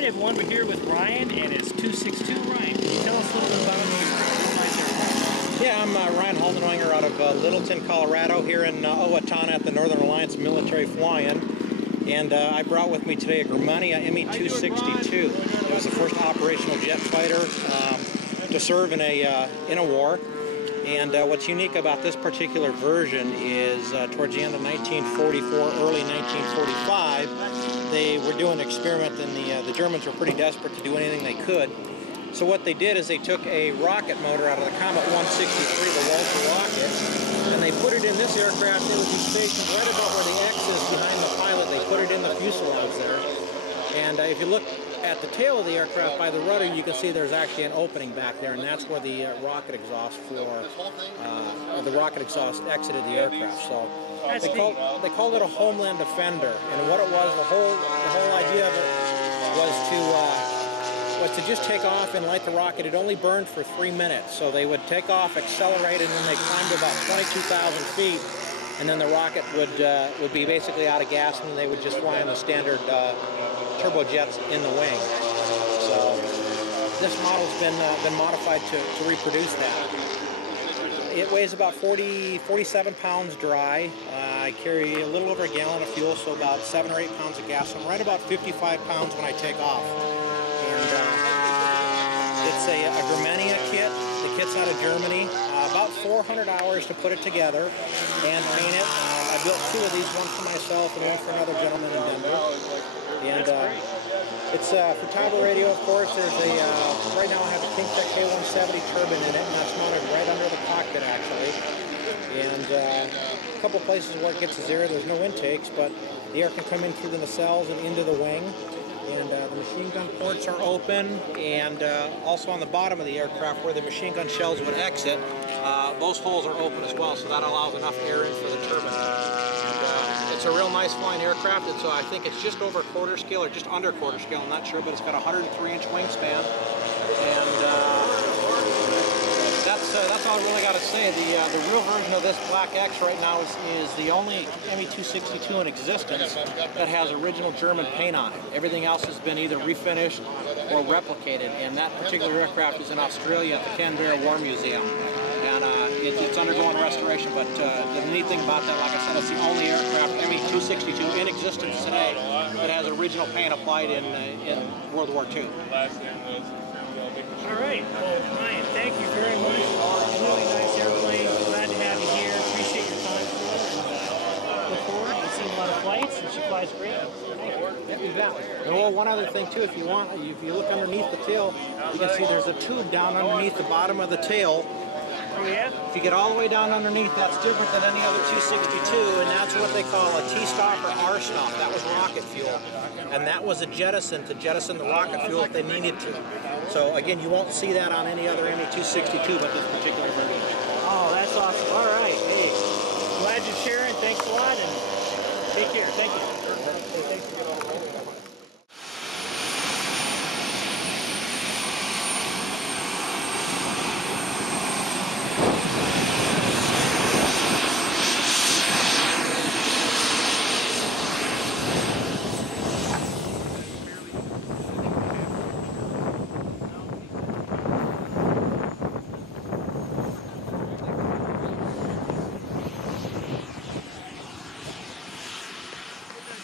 Alright everyone, we're here with Ryan and his 262. Ryan, can you tell us a little bit about your Yeah, I'm Ryan Haldenwanger out of Littleton, Colorado, here in Owatonna at the Northern Alliance Military Fly-In. And I brought with me today a Germania ME262. It was the first operational jet fighter to serve in a war. And what's unique about this particular version is towards the end of 1944, early 1945, they were doing an experiment, and the Germans were pretty desperate to do anything they could. So what they did is they took a rocket motor out of the Comet 163, the Walter rocket, and they put it in this aircraft. It would be stationed right about where the X is behind the pilot. They put it in the fuselage there. And if you look at the tail of the aircraft by the rudder, you can see there's actually an opening back there, and that's where the rocket exhaust exited the aircraft. So they called it a homeland defender, and what it was, the whole idea of it was to just take off and light the rocket. It only burned for 3 minutes, so they would take off, accelerate, and then they climbed to about 22,000 feet, and then the rocket would be basically out of gas, and they would just fly on the standard turbojets in the wing. So this model's been modified to reproduce that. It weighs about 47 pounds dry. I carry a little over a gallon of fuel, so about 7 or 8 pounds of gas. I'm right about 55 pounds when I take off. And it's a Germania kit. The kit's out of Germany. About 400 hours to put it together and paint it. I built 2 of these, one for myself and one for another gentleman in Denver. And it's for tower radio, of course. There's right now I have a King Tech K170 turbine in it, and that's mounted right under the cockpit actually. And a couple places where it gets to zero, there's no intakes, but the air can come in through the nacelles and into the wing. And the machine gun ports are open, and also on the bottom of the aircraft where the machine gun shells would exit, those holes are open as well, so that allows enough air in for the turbine. And it's a real nice flying aircraft. I think it's just over quarter scale, or just under quarter scale, I'm not sure, but it's got a 103-inch wingspan. And that's all I really got to say. The real version of this Black X right now is the only ME262 in existence that has original German paint on it. Everything else has been either refinished or replicated, and that particular aircraft is in Australia at the Canberra War Museum. And it's undergoing restoration, but the neat thing about that, like I said, it's the only aircraft, ME262, in existence today that has original paint applied in World War II. All right. Well, Ryan, thank you very much. Really nice airplane. Glad to have you here. Appreciate your time for us. Look forward to seeing a lot of flights, and she flies great. Yeah, you bet. And well, one other thing too, if you look underneath the tail, you can see there's a tube down underneath the bottom of the tail. Oh yeah? If you get all the way down underneath, that's different than any other 262, and that's what they call a T-stop or R-stop. That was rocket fuel. And that was a jettison to jettison the rocket fuel if they needed to. So again, you won't see that on any other ME262, but this particular version. Oh, that's awesome. All right. Hey, glad you're sharing. Thanks a lot, and take care. Thank you.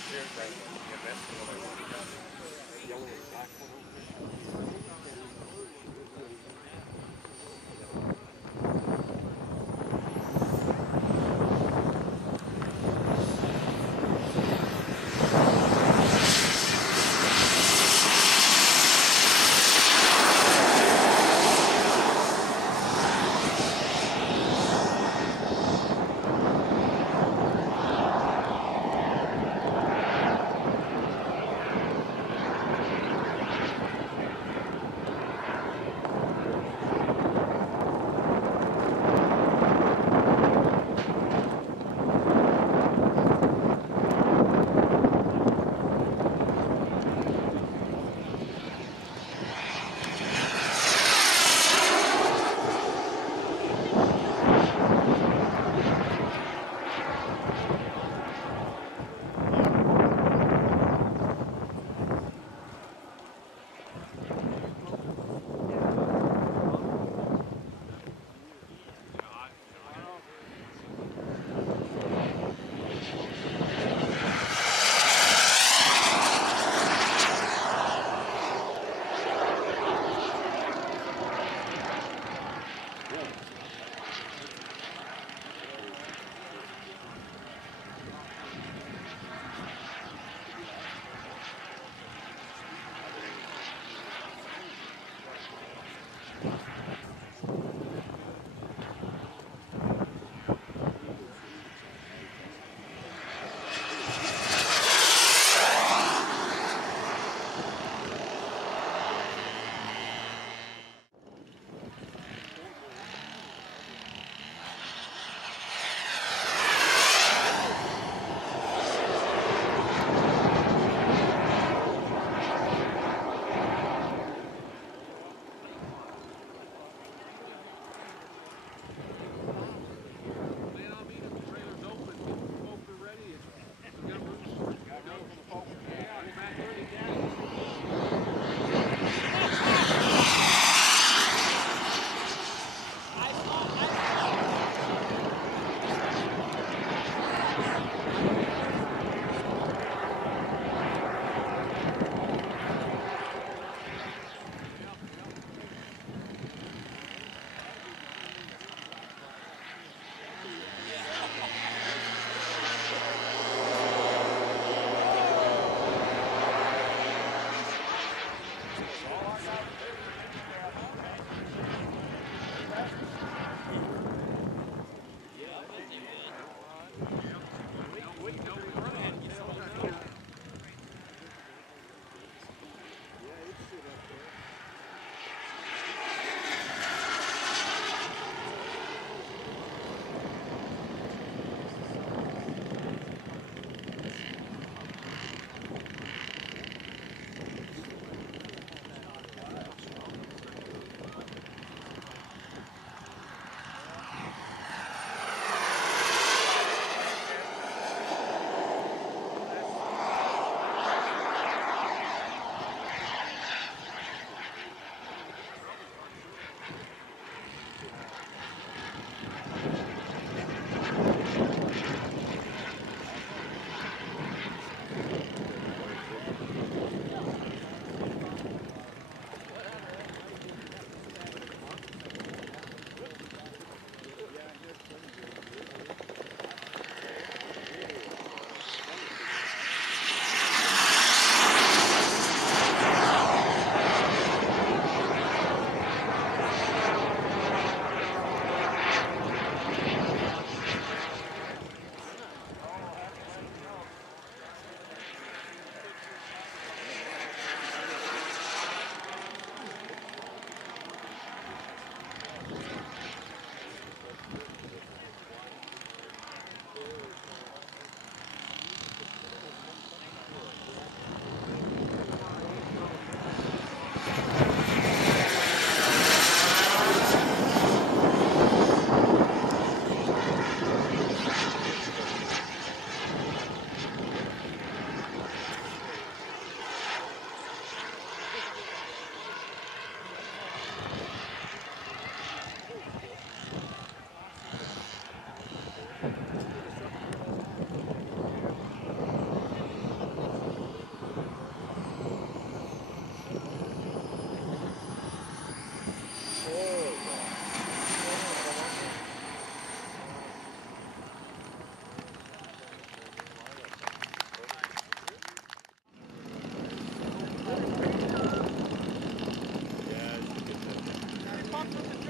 Cheers, guys.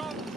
long?